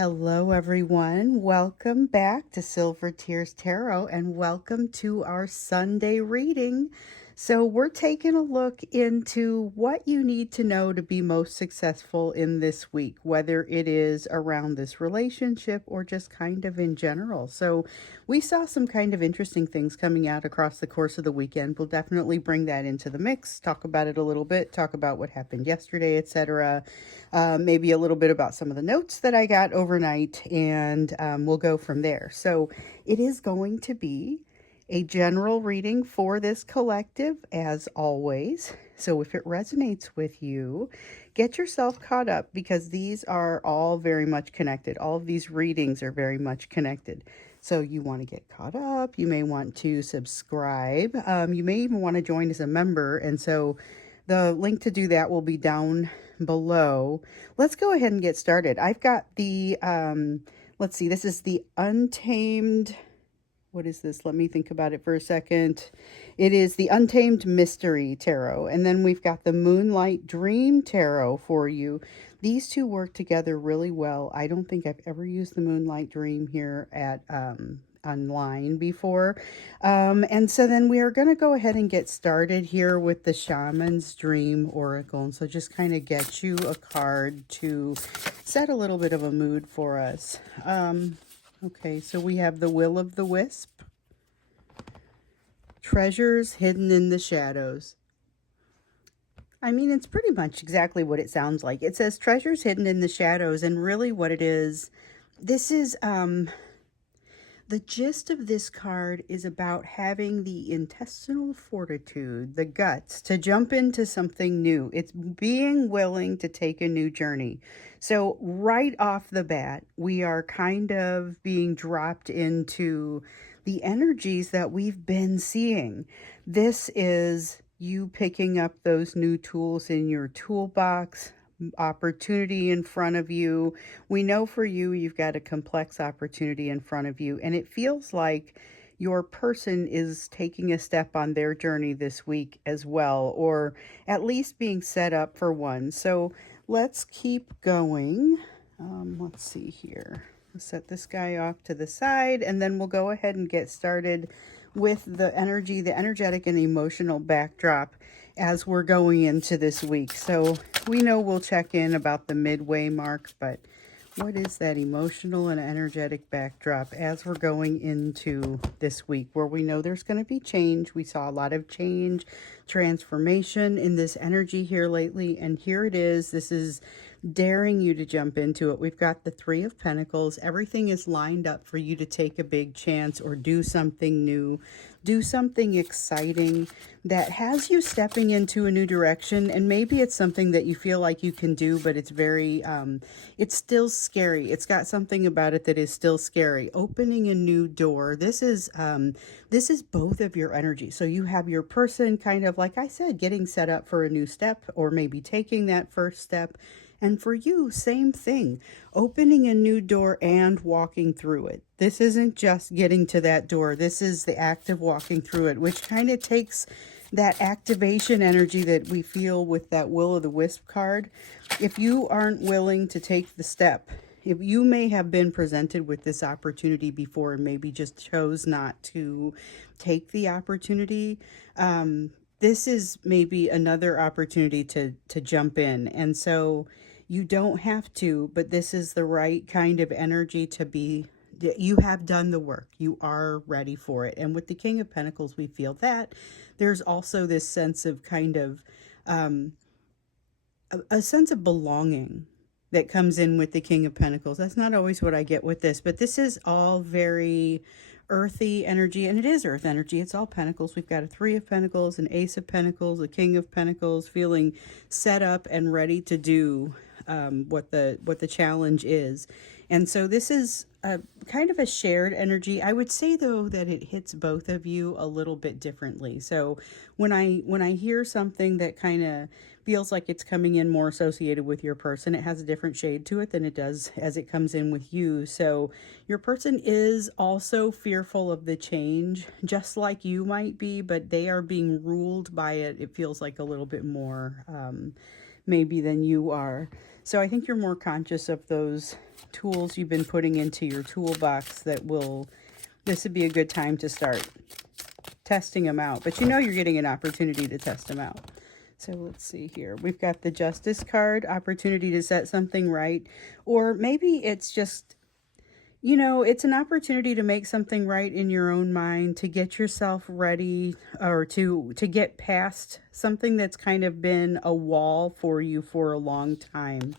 Hello, everyone. Welcome back to Silver Tears Tarot and welcome to our Sunday reading. So, we're taking a look into what you need to know to be most successful in this week, whether it is around this relationship or just kind of in general. So, we saw some kind of interesting things coming out across the course of the weekend. We'll definitely bring that into the mix, talk about it a little bit, talk about what happened yesterday, etc. Maybe a little bit about some of the notes that I got overnight, and we'll go from there. So it is going to be a general reading for this collective, as always. So if it resonates with you, get yourself caught up because these are all very much connected. All of these readings are very much connected. So you want to get caught up. You may want to subscribe. You may even want to join as a member. And so the link to do that will be down below. Let's go ahead and get started. I've got the, let's see, this is the Untamed. What is this? Let me think about it for a second. It is the Untamed Mystery Tarot. And then we've got the Moonlight Dream Tarot for you. These two work together really well. I don't think I've ever used the Moonlight Dream here at online before. And so then we are going to go ahead and get started here with the Shaman's Dream Oracle. And so just kind of get you a card to set a little bit of a mood for us. Okay, so we have the Will of the Wisp. Treasures hidden in the shadows. I mean, it's pretty much exactly what it sounds like. It says treasures hidden in the shadows, and really what it is, this is, the gist of this card is about having the intestinal fortitude, the guts to jump into something new. It's being willing to take a new journey. So right off the bat, we are kind of being dropped into the energies that we've been seeing. This is you picking up those new tools in your toolbox, opportunity in front of you. We know for you, you've got a complex opportunity in front of you, and it feels like your person is taking a step on their journey this week as well, or at least being set up for one. So let's keep going. Let's see here. I'll set this guy off to the side, and then we'll go ahead and get started with the energy, the energetic and emotional backdrop as we're going into this week. So we know we'll check in about the midway mark, but what is that emotional and energetic backdrop as we're going into this week where we know there's going to be change? We saw a lot of change, transformation in this energy here lately, and here it is. This is daring you to jump into it. We've got the Three of Pentacles. Everything is lined up for you to take a big chance or do something new, do something exciting that has you stepping into a new direction. And maybe it's something that you feel like you can do, but it's very, it's still scary. It's got something about it that is still scary. Opening a new door. This is both of your energy. So you have your person kind of, like I said, getting set up for a new step or maybe taking that first step. And for you, same thing, opening a new door and walking through it. This isn't just getting to that door. This is the act of walking through it, which kind of takes that activation energy that we feel with that Will of the Wisp card. If you aren't willing to take the step, if you may have been presented with this opportunity before and maybe just chose not to take the opportunity, this is maybe another opportunity to jump in. And so you don't have to, but this is the right kind of energy to be. You have done the work. You are ready for it. And with the King of Pentacles, we feel that. There's also this sense of kind of a sense of belonging that comes in with the King of Pentacles. That's not always what I get with this, but this is all very earthy energy, and it is earth energy. It's all pentacles. We've got a Three of Pentacles, an Ace of Pentacles, a King of Pentacles, feeling set up and ready to do what the challenge is. And so this is a kind of a shared energy. I would say though that it hits both of you a little bit differently. So when I hear something that kind of feels like it's coming in more associated with your person, it has a different shade to it than it does as it comes in with you. So your person is also fearful of the change, just like you might be, but they are being ruled by it. It feels like a little bit more maybe than you are. So I think you're more conscious of those tools you've been putting into your toolbox this would be a good time to start testing them out. But you know you're getting an opportunity to test them out. So let's see here. We've got the Justice card, opportunity to set something right. Or maybe it's just, it's an opportunity to make something right in your own mind, to get yourself ready, or to get past something that's kind of been a wall for you for a long time.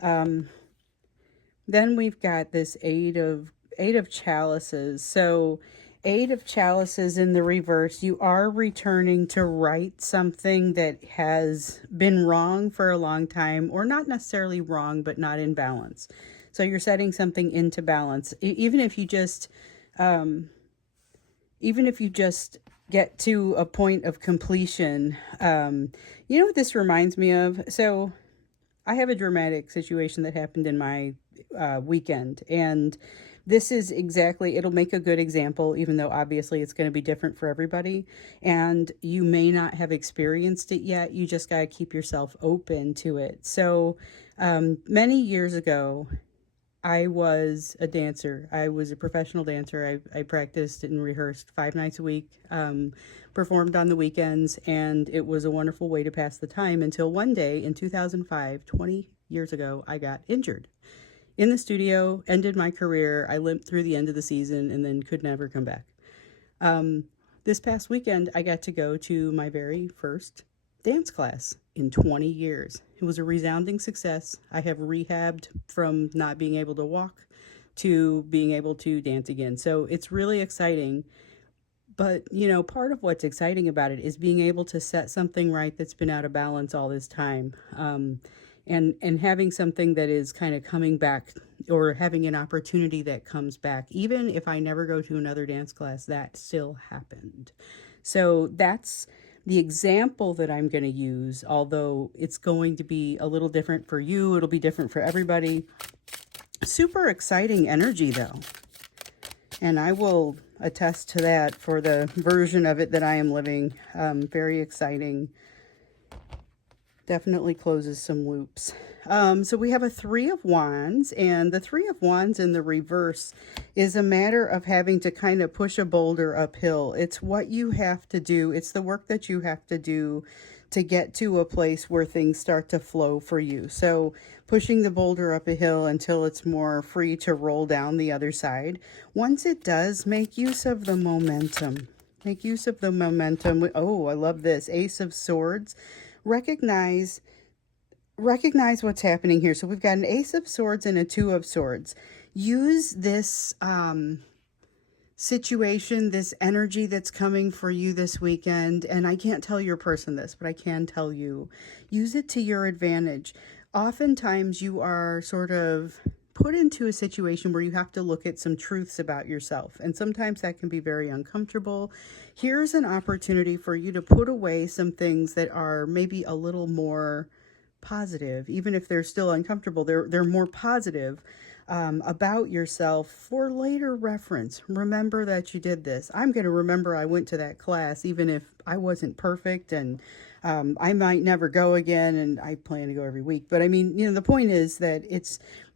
Then we've got this Eight of Chalices. So Eight of Chalices in the reverse, you are returning to right something that has been wrong for a long time, or not necessarily wrong, but not in balance. So you're setting something into balance. Even if you just get to a point of completion. You know what this reminds me of? So I have a dramatic situation that happened in my weekend, and this is exactly, it'll make a good example, even though obviously it's going to be different for everybody, and you may not have experienced it yet. You just got to keep yourself open to it. So many years ago, I was a dancer. I was a professional dancer. I practiced and rehearsed 5 nights a week, performed on the weekends, and it was a wonderful way to pass the time until one day in 2005, 20 years ago, I got injured in the studio, ended my career. I limped through the end of the season and then could never come back. This past weekend, I got to go to my very first dance class in 20 years. It was a resounding success. I have rehabbed from not being able to walk to being able to dance again. So it's really exciting. But, part of what's exciting about it is being able to set something right that's been out of balance all this time. And having something that is kind of coming back, or having an opportunity that comes back. Even if I never go to another dance class, that still happened. So that's the example that I'm going to use, although it's going to be a little different for you. It'll be different for everybody. Super exciting energy, though. And I will attest to that for the version of it that I am living. Very exciting. Definitely closes some loops. So we have a Three of Wands, and the Three of Wands in the reverse is a matter of having to kind of push a boulder uphill. It's what you have to do. It's the work that you have to do to get to a place where things start to flow for you. So pushing the boulder up a hill until it's more free to roll down the other side. Once it does, make use of the momentum. Make use of the momentum. Oh, I love this. Ace of Swords. Recognize what's happening here. So we've got an Ace of Swords and a Two of Swords. Use this situation, this energy that's coming for you this weekend, and I can't tell your person this, but I can tell you, use it to your advantage. Oftentimes you are sort of put into a situation where you have to look at some truths about yourself, and sometimes that can be very uncomfortable. Here's an opportunity for you to put away some things that are maybe a little more positive, even if they're still uncomfortable. They're more positive about yourself for later reference. Remember that you did this. I'm going to remember I went to that class, even if I wasn't perfect, and I might never go again, and I plan to go every week. But I mean, the point is that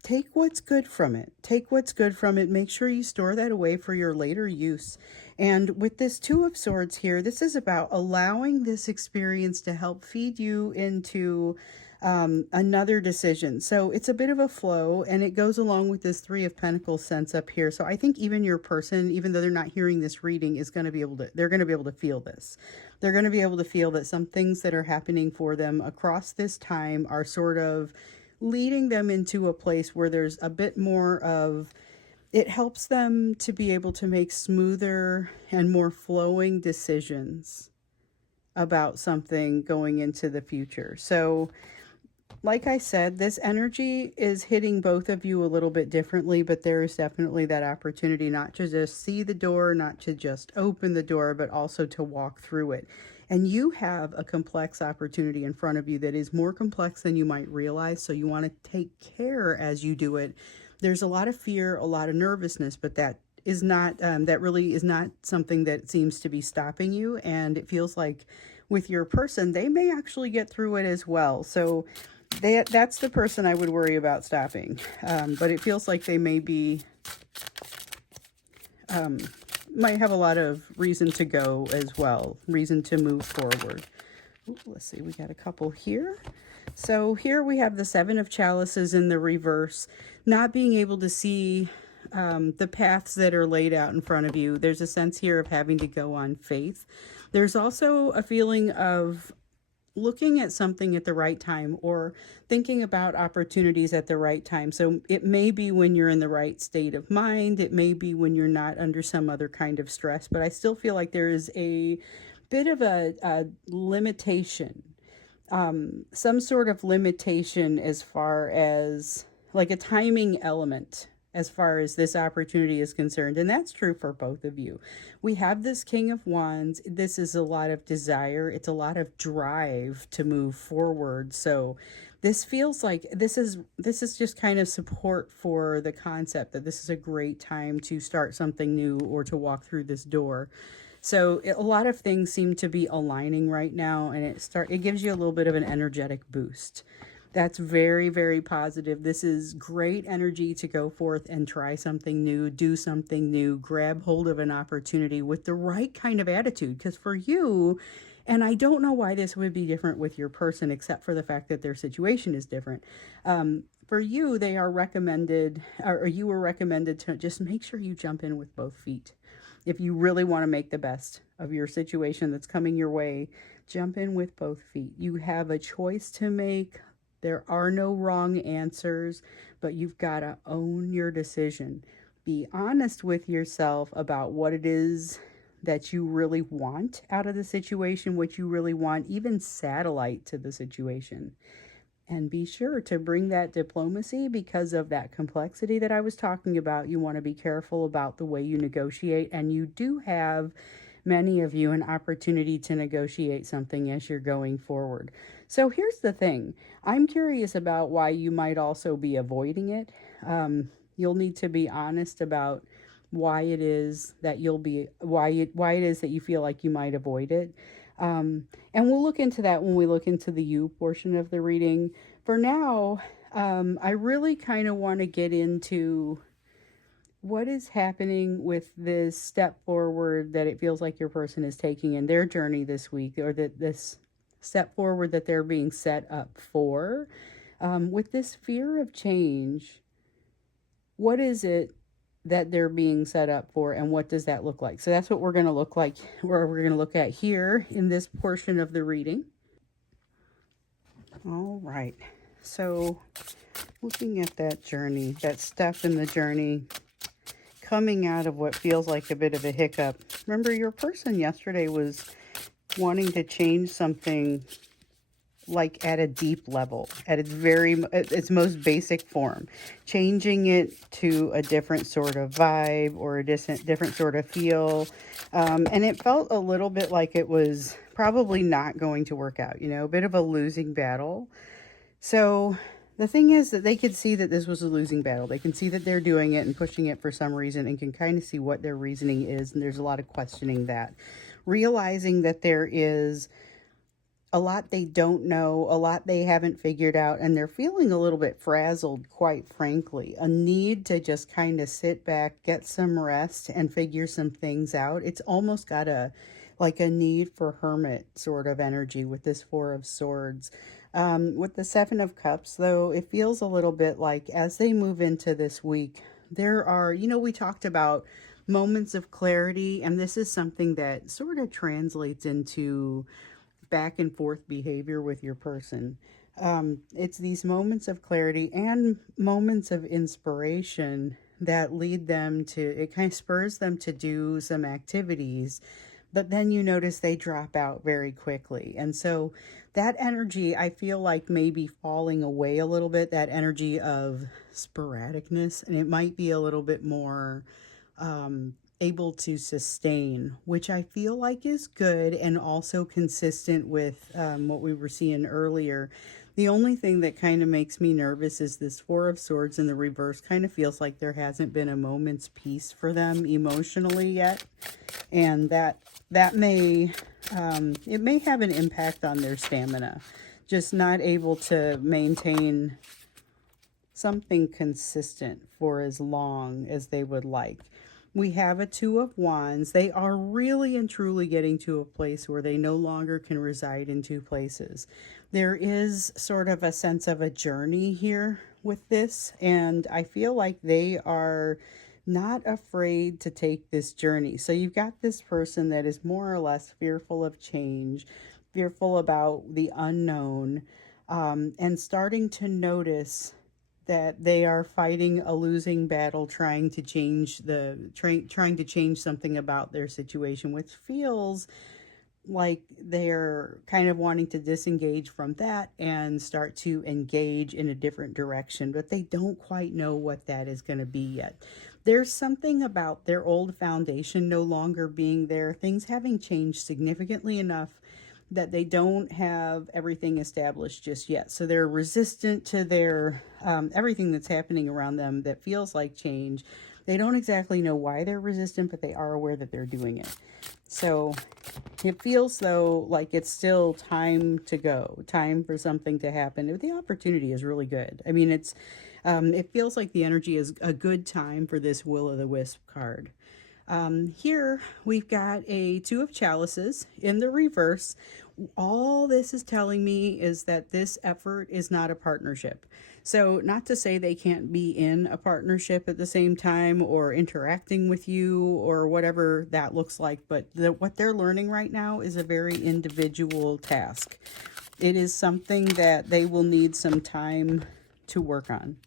take what's good from it. Take what's good from it. Make sure you store that away for your later use. And with this Two of Swords here, this is about allowing this experience to help feed you into another decision. So it's a bit of a flow, and it goes along with this Three of Pentacles sense up here. So I think even your person, even though they're not hearing this reading, they're going to be able to feel this. They're going to be able to feel that some things that are happening for them across this time are sort of leading them into a place where there's a bit more of, it helps them to be able to make smoother and more flowing decisions about something going into the future. So like I said, this energy is hitting both of you a little bit differently, but there is definitely that opportunity not to just see the door, not to just open the door, but also to walk through it. And you have a complex opportunity in front of you that is more complex than you might realize, so you want to take care as you do it. There's a lot of fear, a lot of nervousness, but that is not, that really is not something that seems to be stopping you, and it feels like with your person, they may actually get through it as well. So that's the person I would worry about stopping. But it feels like they may be, might have a lot of reason to go as well, reason to move forward. Ooh, let's see, we got a couple here. So here we have the Seven of Chalices in the reverse, not being able to see the paths that are laid out in front of you. There's a sense here of having to go on faith. There's also a feeling of looking at something at the right time or thinking about opportunities at the right time. So it may be when you're in the right state of mind. It may be when you're not under some other kind of stress, but I still feel like there is a bit of a limitation, some sort of limitation as far as like a timing element as far as this opportunity is concerned. And that's true for both of you. We have this King of Wands. This is a lot of desire. It's a lot of drive to move forward. So this feels like this is just kind of support for the concept that this is a great time to start something new or to walk through this door. So a lot of things seem to be aligning right now, and it gives you a little bit of an energetic boost. That's very, very positive. This is great energy to go forth and try something new, do something new, grab hold of an opportunity with the right kind of attitude. Because for you, and I don't know why this would be different with your person, except for the fact that their situation is different. For you, they are recommended, or you were recommended to just make sure you jump in with both feet. If you really want to make the best of your situation that's coming your way, jump in with both feet. You have a choice to make. There are no wrong answers, but you've got to own your decision. Be honest with yourself about what it is that you really want out of the situation, what you really want, even satellite to the situation. And be sure to bring that diplomacy because of that complexity that I was talking about. You want to be careful about the way you negotiate, and you do have, many of you, an opportunity to negotiate something as you're going forward. So here's the thing. I'm curious about why you might also be avoiding it. You'll need to be honest about why it is that why it is that you feel like you might avoid it. And we'll look into that when we look into the you portion of the reading. For now, I really kind of want to get into what is happening with this step forward that it feels like your person is taking in their journey this week, or that this step forward that they're being set up for. With this fear of change, what is it that they're being set up for, and what does that look like? So that's what we're going to look at here in this portion of the reading. All right, so looking at that journey, that step in the journey, coming out of what feels like a bit of a hiccup. Remember, your person yesterday was wanting to change something like at a deep level, at its most basic form, changing it to a different sort of vibe or a different sort of feel. And it felt a little bit like it was probably not going to work out, a bit of a losing battle. So the thing is that they could see that this was a losing battle. They can see that they're doing it and pushing it for some reason, and can kind of see what their reasoning is. And there's a lot of questioning that, realizing that there is a lot they don't know, a lot they haven't figured out, and they're feeling a little bit frazzled, quite frankly. A need to just kind of sit back, get some rest, and figure some things out. It's almost got a need for hermit sort of energy with this Four of Swords. With the Seven of Cups, though, it feels a little bit like as they move into this week, there are, we talked about moments of clarity, and this is something that sort of translates into back and forth behavior with your person. It's these moments of clarity and moments of inspiration that lead them to, it kind of spurs them to do some activities, but then you notice they drop out very quickly. And so that energy, I feel like, may be falling away a little bit, that energy of sporadicness, and it might be a little bit more able to sustain, which I feel like is good and also consistent with what we were seeing earlier. The only thing that kind of makes me nervous is this Four of Swords in the reverse. Kind of feels like there hasn't been a moment's peace for them emotionally yet. And that may, it may have an impact on their stamina. Just not able to maintain something consistent for as long as they would like. We have a Two of Wands. They are really and truly getting to a place where they no longer can reside in two places. There is sort of a sense of a journey here with this, and I feel like they are not afraid to take this journey. So you've got this person that is more or less fearful of change, fearful about the unknown, and starting to notice that they are fighting a losing battle, trying to change trying to change something about their situation, which feels like they're kind of wanting to disengage from that and start to engage in a different direction, but they don't quite know what that is going to be yet. There's something about their old foundation no longer being there, things having changed significantly enough that they don't have everything established just yet. So they're resistant to their everything that's happening around them that feels like change. They don't exactly know why they're resistant, but they are aware that they're doing it. So it feels though like it's still time to go, time for something to happen. The opportunity is really good. I mean, it feels like the energy is a good time for this Will-o'-the-Wisp card. Here we've got a Two of Chalices in the reverse. All this is telling me is that this effort is not a partnership. So not to say they can't be in a partnership at the same time or interacting with you or whatever that looks like, but what they're learning right now is a very individual task. It is something that they will need some time to work on.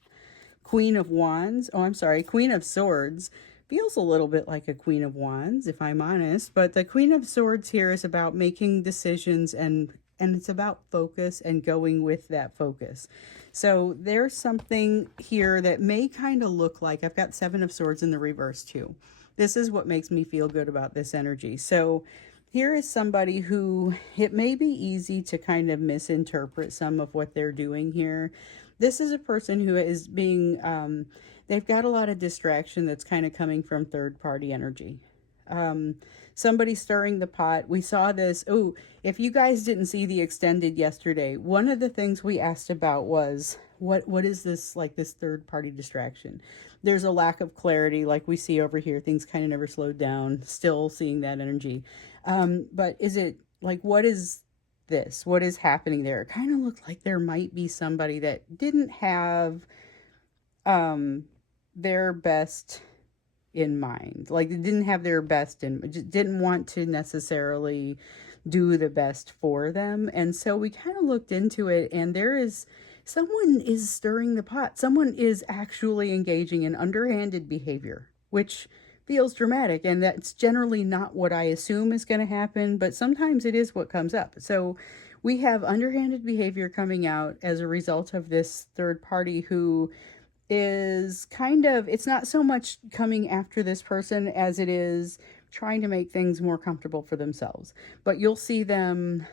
Queen of Wands, oh, I'm sorry, Queen of Swords feels a little bit like a Queen of Wands, if I'm honest, but the Queen of Swords here is about making decisions and it's about focus and going with that focus. So there's something here that may kind of look like, I've got Seven of Swords in the reverse too. This is what makes me feel good about this energy. So here is somebody who it may be easy to kind of misinterpret some of what they're doing here. This is a person who is being, they've got a lot of distraction that's kind of coming from third-party energy. Somebody stirring the pot. We saw this. Oh, if you guys didn't see the extended yesterday, one of the things we asked about was, what is this, like this third-party distraction? There's a lack of clarity like we see over here. Things kind of never slowed down. Still seeing that energy. But is it, like, what is this? What is happening there? It kind of looked like there might be somebody that didn't have their best in mind. Like, they didn't have their best and just didn't want to necessarily do the best for them. And so we kind of looked into it, and someone is stirring the pot. Someone is actually engaging in underhanded behavior, which feels dramatic, and that's generally not what I assume is going to happen, but sometimes it is what comes up. So we have underhanded behavior coming out as a result of this third party who is kind of, it's not so much coming after this person as it is trying to make things more comfortable for themselves. But you'll see them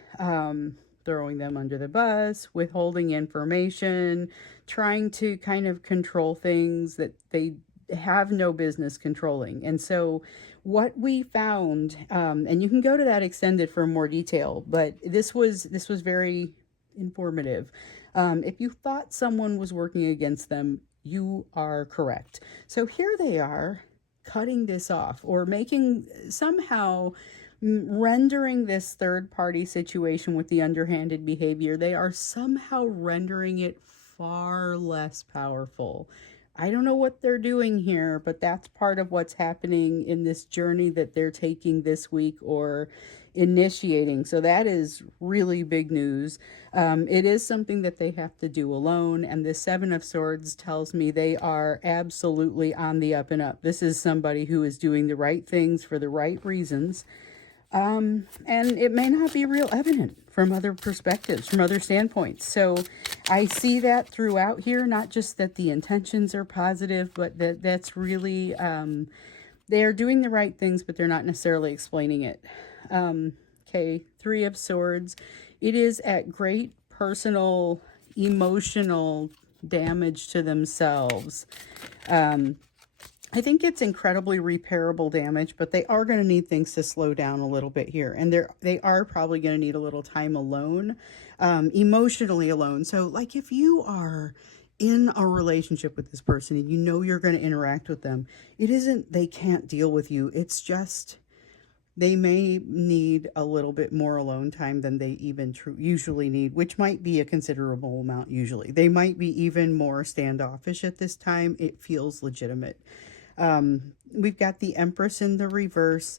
throwing them under the bus, withholding information, trying to kind of control things that they have no business controlling. And so what we found, and you can go to that extended for more detail, but this was very informative. If you thought someone was working against them, you are correct. So here they are cutting this off, or making, somehow rendering this third party situation with the underhanded behavior, they are somehow rendering it far less powerful. I don't know what they're doing here, but that's part of what's happening in this journey that they're taking this week or initiating. So that is really big news. It is something that they have to do alone. And the Seven of Swords tells me they are absolutely on the up and up. This is somebody who is doing the right things for the right reasons. And it may not be real evident from other perspectives, from other standpoints. So I see that throughout here, not just that the intentions are positive, but that's really, they are doing the right things, but they're not necessarily explaining it. Okay, Three of Swords. It is at great personal emotional damage to themselves. I think it's incredibly repairable damage, but they are going to need things to slow down a little bit here. And they are probably going to need a little time alone, emotionally alone. So like if you are in a relationship with this person and you know you're going to interact with them, it isn't they can't deal with you. It's just they may need a little bit more alone time than they even usually need, which might be a considerable amount usually. They might be even more standoffish at this time. It feels legitimate. We've got the Empress in the reverse,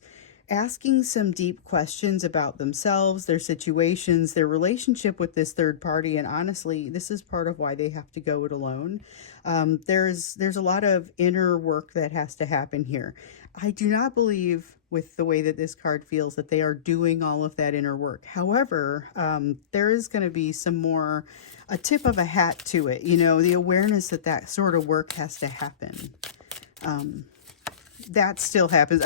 asking some deep questions about themselves, their situations, their relationship with this third party. And honestly, this is part of why they have to go it alone. There's a lot of inner work that has to happen here. I do not believe, with the way that this card feels, that they are doing all of that inner work. However, there is going to be some more, a tip of a hat to it, you know, the awareness that that sort of work has to happen. That still happens.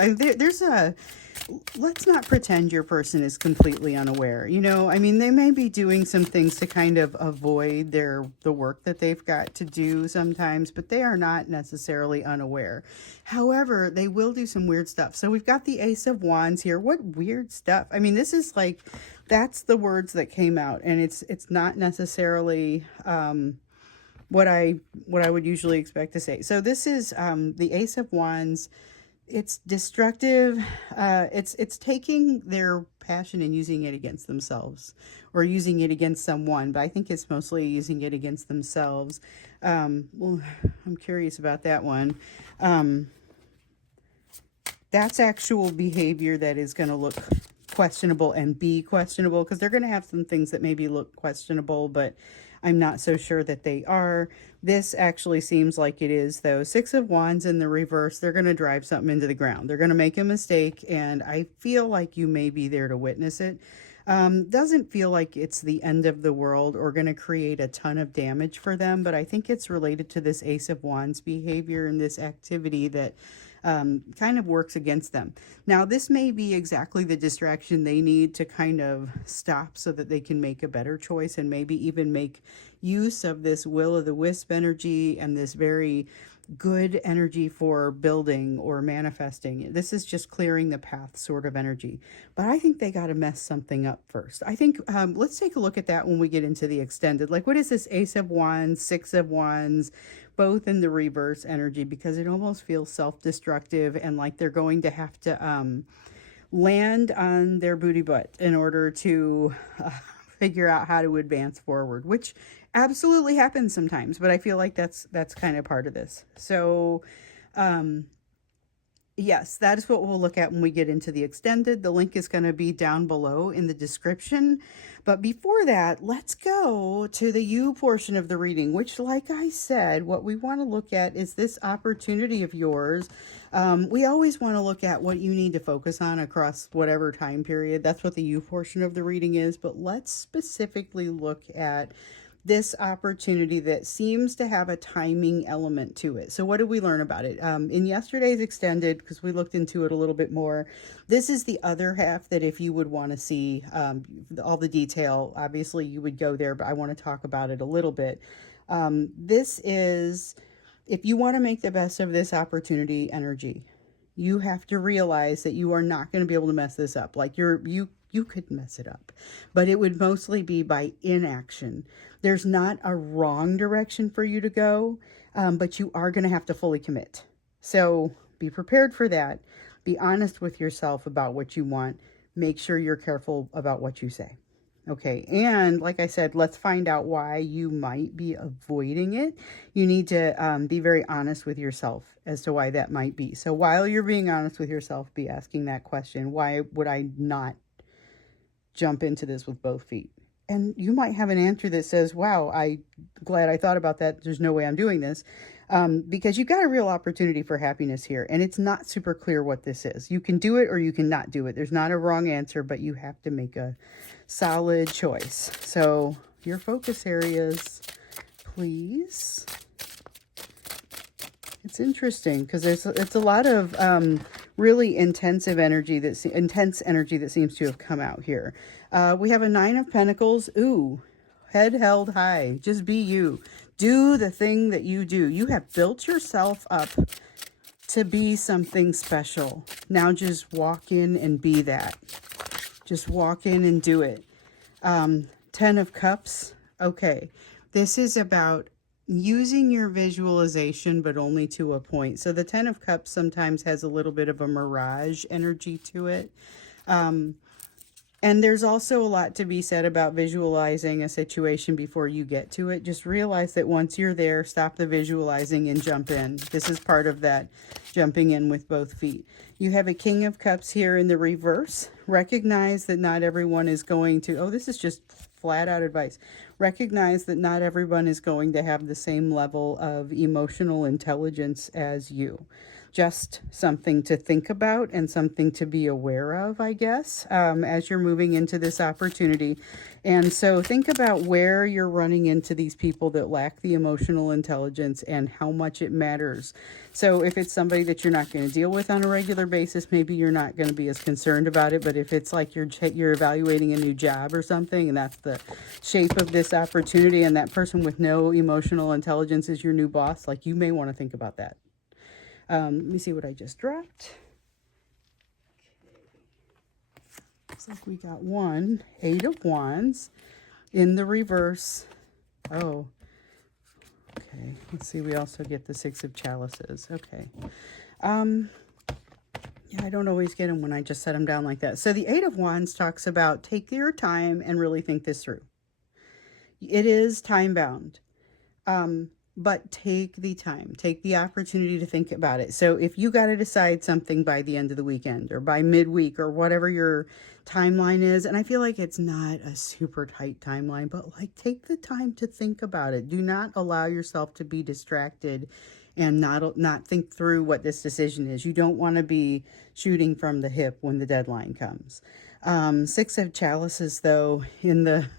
Let's not pretend your person is completely unaware. You know, I mean, they may be doing some things to kind of avoid the work that they've got to do sometimes, but they are not necessarily unaware. However, they will do some weird stuff. So we've got the Ace of Wands here. What weird stuff? I mean, this is like, that's the words that came out, and it's not necessarily, what I would usually expect to say. So this is the Ace of Wands. It's destructive. It's taking their passion and using it against themselves, or using it against someone. But I think it's mostly using it against themselves. Well, I'm curious about that one. That's actual behavior that is going to look questionable and be questionable, because they're going to have some things that maybe look questionable, but I'm not so sure that they are. This actually seems like it is, though. Six of Wands in the reverse, they're going to drive something into the ground. They're going to make a mistake, and I feel like you may be there to witness it. Doesn't feel like it's the end of the world or going to create a ton of damage for them, but I think it's related to this Ace of Wands behavior and this activity that kind of works against them. Now, this may be exactly the distraction they need to kind of stop so that they can make a better choice, and maybe even make use of this will-o'-the-wisp energy and this very good energy for building or manifesting. This is just clearing the path sort of energy. But I think they got to mess something up first. I think, let's take a look at that when we get into the extended. Like, what is this Ace of Wands, Six of Wands, both in the reverse energy? Because it almost feels self-destructive, and like they're going to have to land on their booty butt in order to figure out how to advance forward, which absolutely happens sometimes, but I feel like that's kind of part of this. So yes, that is what we'll look at when we get into the extended. The link is going to be down below in the description. But before that, let's go to the you portion of the reading, which, like I said, what we want to look at is this opportunity of yours. We always want to look at what you need to focus on across whatever time period. That's what the you portion of the reading is. But let's specifically look at this opportunity that seems to have a timing element to it. So what did we learn about it? In yesterday's extended, because we looked into it a little bit more, this is the other half that if you would want to see all the detail, obviously you would go there, but I want to talk about it a little bit. This is, if you want to make the best of this opportunity energy, you have to realize that you are not going to be able to mess this up. Like you could mess it up, but it would mostly be by inaction. There's not a wrong direction for you to go, but you are going to have to fully commit. So be prepared for that. Be honest with yourself about what you want. Make sure you're careful about what you say. Okay, and like I said, let's find out why you might be avoiding it. You need to be very honest with yourself as to why that might be. So while you're being honest with yourself, be asking that question: why would I not jump into this with both feet? And you might have an answer that says, wow, I'm glad I thought about that. There's no way I'm doing this. Because you've got a real opportunity for happiness here. And it's not super clear what this is. You can do it or you cannot do it. There's not a wrong answer, but you have to make a solid choice. So your focus areas, please. It's interesting because it's a lot of really intense energy that seems to have come out here. We have a Nine of Pentacles. Ooh, head held high. Just be you. Do the thing that you do. You have built yourself up to be something special. Now just walk in and be that. Just walk in and do it. 10 of Cups. Okay. This is about using your visualization, but only to a point. So the 10 of Cups sometimes has a little bit of a mirage energy to it. And there's also a lot to be said about visualizing a situation before you get to it. Just realize that once you're there, stop the visualizing and jump in. This is part of that jumping in with both feet. You have a King of Cups here in the reverse. Recognize that not everyone is going to, oh, this is just flat out advice. Recognize that not everyone is going to have the same level of emotional intelligence as you. Just something to think about and something to be aware of, I guess, as you're moving into this opportunity. And so think about where you're running into these people that lack the emotional intelligence and how much it matters. So if it's somebody that you're not going to deal with on a regular basis, maybe you're not going to be as concerned about it. But if it's like you're evaluating a new job or something, and that's the shape of this opportunity, and that person with no emotional intelligence is your new boss, like, you may want to think about that. Let me see what I just dropped. Looks like we got one. 8 of Wands in the reverse. Oh, okay. Let's see. We also get the 6 of Chalices. Okay. Yeah, I don't always get them when I just set them down like that. So the 8 of Wands talks about take your time and really think this through. It is time bound. But take the time, take the opportunity to think about it. So if you got to decide something by the end of the weekend or by midweek or whatever your timeline is, and I feel like it's not a super tight timeline, but like, take the time to think about it. Do not allow yourself to be distracted and not think through what this decision is. You don't want to be shooting from the hip when the deadline comes. 6 of Chalices, though, in the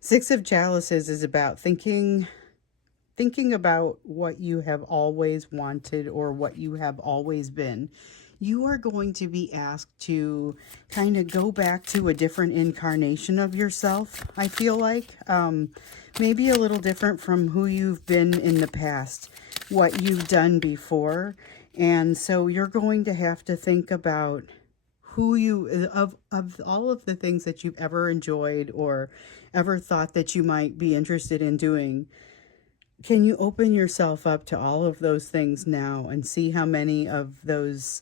6 of Chalices is about thinking about what you have always wanted or what you have always been. You are going to be asked to kind of go back to a different incarnation of yourself, I feel like. Maybe a little different from who you've been in the past, what you've done before. And so you're going to have to think about who you, of all of the things that you've ever enjoyed or ever thought that you might be interested in doing. Can you open yourself up to all of those things now and see how many of those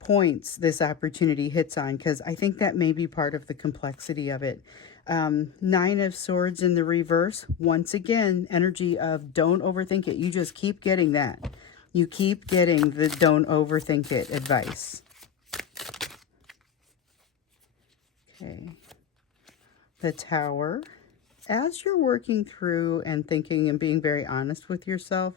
points this opportunity hits on? Because I think that may be part of the complexity of it. 9 of Swords in the reverse. Once again, energy of don't overthink it. You just keep getting that. You keep getting the don't overthink it advice. Okay. The Tower. As you're working through and thinking and being very honest with yourself,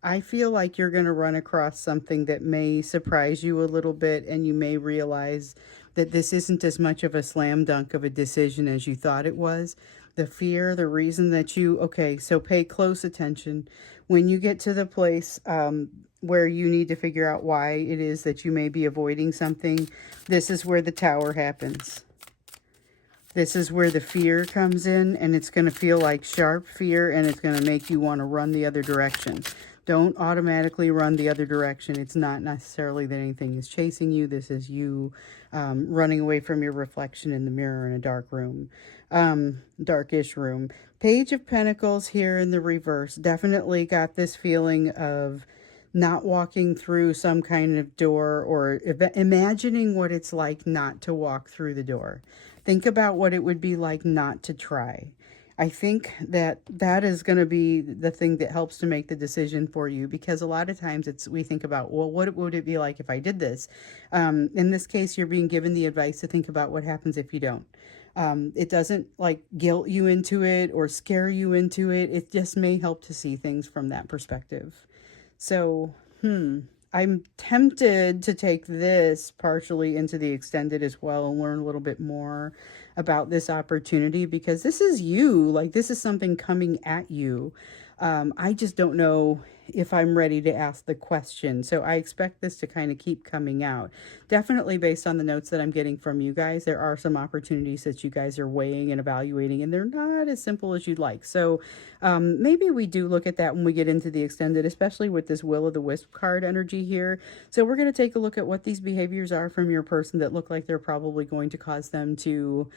I feel like you're going to run across something that may surprise you a little bit, and you may realize that this isn't as much of a slam dunk of a decision as you thought it was. The fear, the reason that okay, so pay close attention. When you get to the place where you need to figure out why it is that you may be avoiding something, this is where the Tower happens. This is where the fear comes in, and it's going to feel like sharp fear, and it's going to make you want to run the other direction. Don't automatically run the other direction. It's not necessarily that anything is chasing you. This is you running away from your reflection in the mirror in a dark room, darkish room. Page of Pentacles here in the reverse. Definitely got this feeling of not walking through some kind of door, or imagining what it's like not to walk through the door. Think about what it would be like not to try. I think that is going to be the thing that helps to make the decision for you, because a lot of times we think about, well, what would it be like if I did this? In this case, you're being given the advice to think about what happens if you don't. It doesn't like guilt you into it or scare you into it. It just may help to see things from that perspective. So, I'm tempted to take this partially into the extended as well and learn a little bit more about this opportunity, because this is you. Like, this is something coming at you. I just don't know if I'm ready to ask the question. So I expect this to kind of keep coming out. Definitely based on the notes that I'm getting from you guys, there are some opportunities that you guys are weighing and evaluating, and they're not as simple as you'd like. So maybe we do look at that when we get into the extended, especially with this Will o' the Wisp card energy here. So we're going to take a look at what these behaviors are from your person that look like they're probably going to cause them to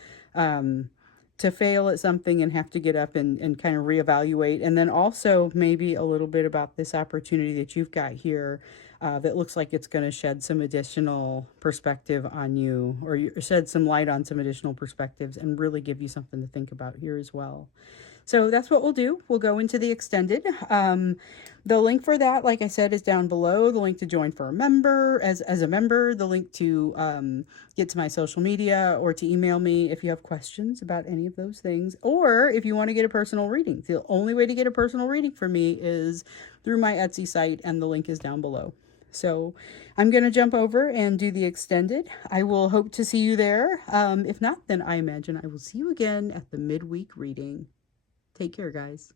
fail at something and have to get up and kind of reevaluate. And then also maybe a little bit about this opportunity that you've got here that looks like it's going to shed some additional perspective on you, or shed some light on some additional perspectives and really give you something to think about here as well. So that's what we'll do. We'll go into the extended. The link for that, like I said, is down below. The link to join for a member, as a member, the link to get to my social media, or to email me if you have questions about any of those things, or if you want to get a personal reading. The only way to get a personal reading from me is through my Etsy site, and the link is down below. So I'm going to jump over and do the extended. I will hope to see you there. If not, then I imagine I will see you again at the midweek reading. Take care, guys.